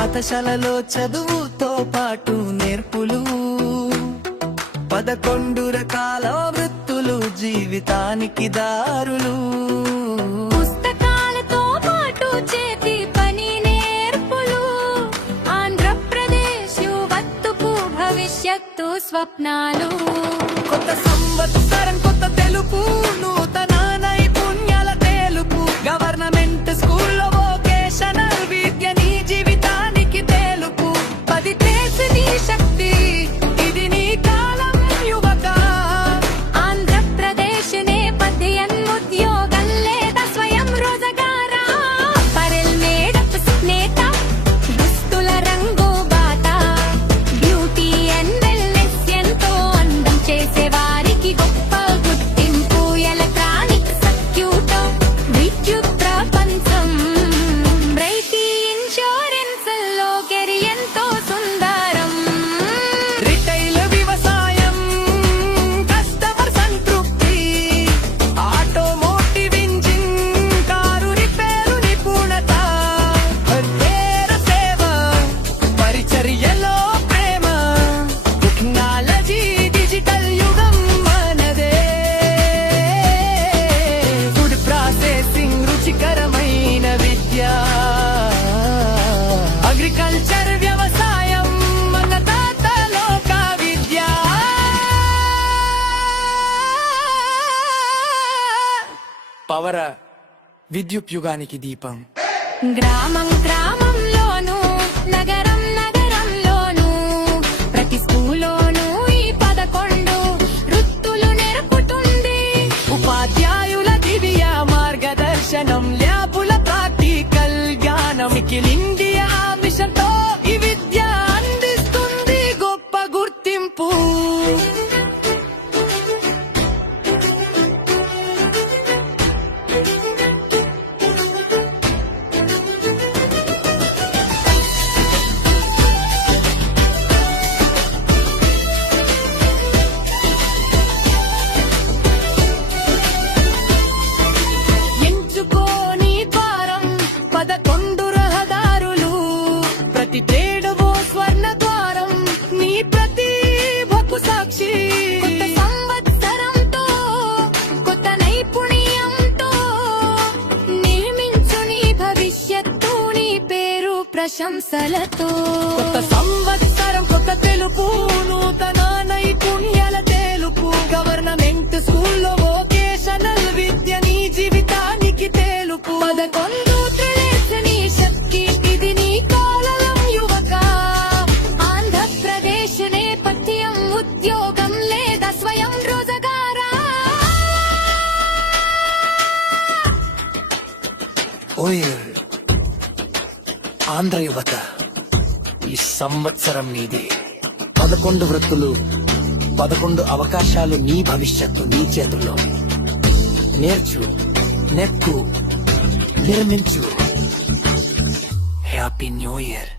పాఠశాలలో చదువుతో పాటు నేర్పులు 11 రకాల వృత్తులు జీవితానికి దారులు పుస్తకాలతో పాటు చేతి పని నేర్పులు ఆంధ్రప్రదేశ్ యువత్తుకు భవిష్యత్తు స్వప్నాలు కొత్త సంవత్సరం కొత్త తెలుపు నూతన నైపుణ్యాల తెలుపు గవర్నమెంట్ స్కూల్లో వొకేషనల్ విద్య నీ జీవితానికి తెలుపు 10 చేసి నీ శక్తి ఇది నీ కాలం యువక ఆంధ్రప్రదేశ్ నేపథ్యం ఉద్యోగం లేదా స్వయం రోజగార పరెల్ మేడప్ నేత దుస్తుల రంగు బాట బ్యూటీ అండ్ వెల్నెస్ ఎంతో అందం చేసే వారికి గొప్ప గుర్తింపు ఎలక్ట్రానిక్ సర్క్యూట్ విద్యుత్ ప్రపంచం రైతీ ఇన్సూరెన్స్ లో కెరియర్ ఎంతో సుందరం రిటైల్ వ్యవసాయం కస్టమర్ సంతృప్తి ఆటోమోటివ్ ఇంజిన్ కారు రిపేరు నిపుణత హర్వేర సేవ పరిచర్యలో ప్రేమ టెక్నాలజీ డిజిటల్ యుగం మనదే ఫుడ్ ప్రాసెసింగ్ రుచికరమైన విద్య అగ్రికల్చర్ వ్యవసాయం మన తాతలోక విద్య పవర విద్యుత్ యుగానికి దీపం గ్రామం గ్రామంలోను నగరం నగరంలోను ప్రతి స్కూల్లోనూ ఈ 11 వృత్తులు నేర్పుతుంది ఉపాధ్యాయుల దివ్య మార్గదర్శనం ల్యాబుల ప్రాక్టికల్ జ్ఞానం నిఖిల్ ఇండియా మిషన్ తో ఈ విద్య అందిస్తుంది గొప్ప గుర్తింపు ఎంచుకోని ద్వారం 11 రహదారులు ప్రతి ట్రేడవో స్వర్ణ ద్వారం నీ ప్రతిభకు సాక్షి కొత్త సంవత్సరంతో కొత్త నైపుణ్యంతో నిర్మించు నీ భవిష్యత్తు నీ పేరు ప్రశంసలతో కొత్త సంవత్సరం కొత్త తెలుపు నూతన నైపుణ్యాల తెలుపు గవర్నమెంట్ స్కూల్లో వొకేషనల్ విద్య నీ జీవితానికి తెలుపు 11 తెలిసి నీ శక్తి ఇది నీ కాలం యువక ఆంధ్రప్రదేశ్ నేపథ్యం ఉద్యోగం లేదా స్వయం రోజగార ఓయర్ ఆంధ్ర యువత ఈ సంవత్సరం నీది 11 వృత్తులు 11 అవకాశాలు నీ భవిష్యత్తు నీ చేతుల్లో నేర్చు నెక్కు నిర్మించు హ్యాపీ న్యూ ఇయర్